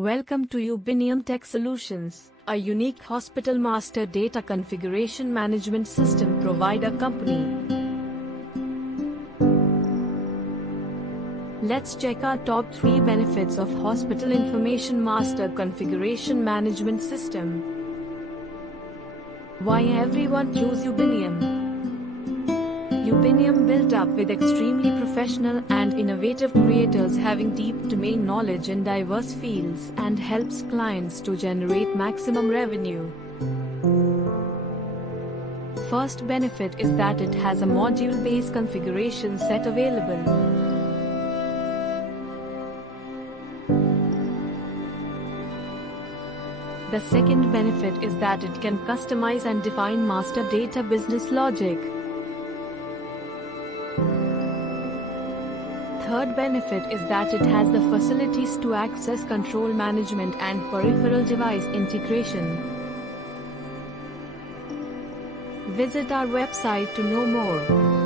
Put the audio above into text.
Welcome to Ubinium Tech Solutions, a unique hospital master data configuration management system provider company. Let's check our top 3 benefits of Hospital Information Master Configuration Management System. Why everyone choose Ubinium? Ubinium, built up with extremely professional and innovative creators having deep domain knowledge in diverse fields, and helps clients to generate maximum revenue. First benefit is that it has a module-based configuration set available. The second benefit is that it can customize and define master data business logic. Third benefit is that it has the facilities to access control management and peripheral device integration. Visit our website to know more.